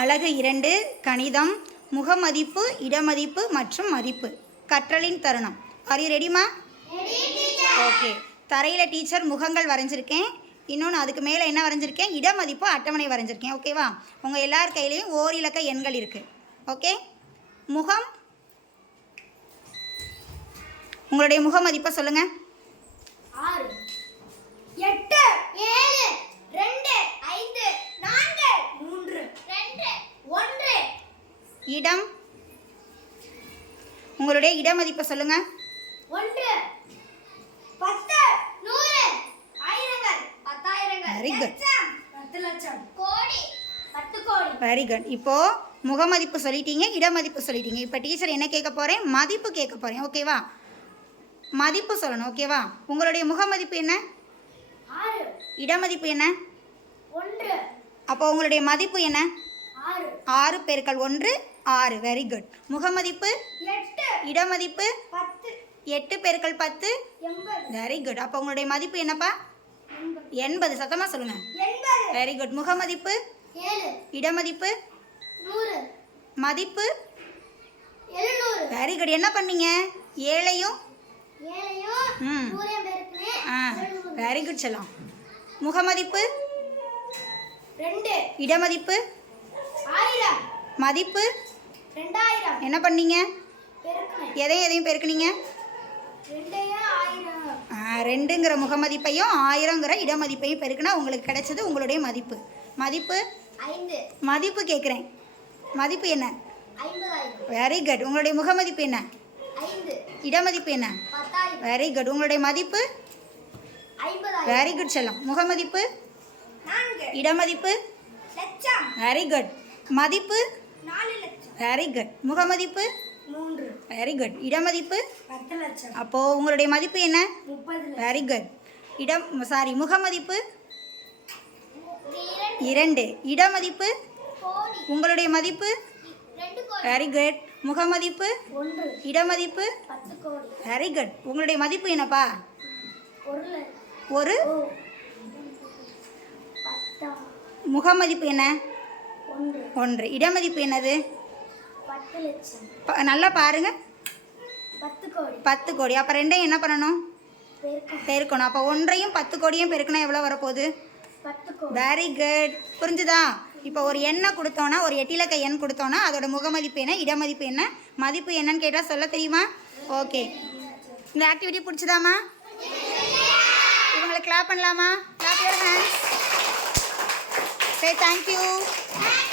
அழகு இரண்டு கணிதம் முகமதிப்பு இடமதிப்பு மற்றும் மதிப்பு. கற்றலின் தருணம். ஆர் யூ ரெடிமா ஓகே தரையில் டீச்சர் முகங்கள் வரைஞ்சிருக்கேன். இன்னொன்று அதுக்கு மேலே என்ன வரைஞ்சிருக்கேன்? இடமதிப்பு அட்டவணை வரைஞ்சிருக்கேன். ஓகேவா உங்கள் எல்லார் கையிலையும் ஓரிலக்க எண்கள் இருக்குது ஓகே முகம். உங்களுடைய முகமதிப்பை சொல்லுங்கள் இடம்? உங்களுடைய இடமதிப்பை சொல்லுங்கள் ஒன்று பத்து நூறு ஆயிரங்கள் பத்தாயிரங்கள் Very good. லட்சம் பத்து லட்சம். கோடி பத்து கோடி. வெரி குட் இப்போது முகமதிப்பு சொல்லிட்டீங்க இடமதிப்பு சொல்லிட்டீங்க. இப்போ டீச்சர் என்ன கேட்க போகிறேன் மதிப்பு கேட்க போகிறேன் ஓகேவா மதிப்பு சொல்லணும். ஓகேவா உங்களுடைய முகமதிப்பு என்ன? இடமதிப்பு என்ன? ஒன்று. அப்போ உங்களுடைய மதிப்பு என்ன? ஆறு. பெருக்கல் ஒன்று ஆறு. வெரி குட் முகமதிப்பு? இடமதிப்பு? எட்டு பெருக்கல் பத்து. வெரி குட் அப்போ உங்களுடைய மதிப்பு என்னப்பா? எண்பது. சத்தமாக சொல்லுங்கள் எண்பது. வெரி குட் முகமதிப்பு? இடமதிப்பு? மதிப்பு? வெரி குட் என்ன பண்ணீங்க? ஏழையும்? ம். ஆ. வெரி குட் செல்லம். முகமதிப்பு? இடமதிப்பு? மதிப்பு? என்ன பண்ணீங்க? எதையும் எதையும் பெருக்குனீங்க? ரெண்டுங்கிற முகமதிப்பையும் ஆயிரங்கிற இடமதிப்பையும் பெருக்குனா உங்களுக்கு கிடைச்சது உங்களுடைய மதிப்பு. மதிப்பு? மதிப்பு கேட்குறேன் மதிப்பு என்ன? வெரி குட் உங்களுடைய முகமதிப்பு என்ன? இடமதிப்பு என்ன? வெரி குட் உங்களுடைய மதிப்பு? வெரி குட் செல்லம். முகமதிப்பு? இடமதிப்பு? வெரி குட் மதிப்பு? வெரி குட் முகமதிப்பு? மூன்று. வெரி குட் இடமதிப்பு? அப்போது உங்களுடைய மதிப்பு என்ன? வெரி குட் இடம் சாரி முகமதிப்பு? இரண்டு. இடமதிப்பு? உங்களுடைய மதிப்பு? Very good. முகமதிப்பு? ஒன்று. இடமதிப்பு? பத்து கோடி. வெரி குட் உங்களுடைய மதிப்பு என்னப்பா? ஒரு முகமதிப்பு என்ன? ஒன்று. இடமதிப்பு என்னது? நல்லா பாருங்க. பத்து கோடி. அப்போ ரெண்டையும் என்ன பண்ணணும்? பெருக்கணும். அப்போ ஒன்றையும் பத்து கோடியும் பெருக்கினா எவ்வளோ வரப்போகுது? Very good. புரிஞ்சுதா? இப்போ ஒரு எண்ணை கொடுத்தோன்னா ஒரு எட்டிலக்க எண் கொடுத்தோன்னா அதோட முகமதிப்பு என்ன இடமதிப்பு என்ன மதிப்பு என்னன்னு கேட்டால் சொல்ல தெரியுமா? ஓகே இந்த ஆக்டிவிட்டி பிடிச்சதாமா இவங்களை கிளாப் பண்ணலாமா? Clap your hands Say thank you. Thank you.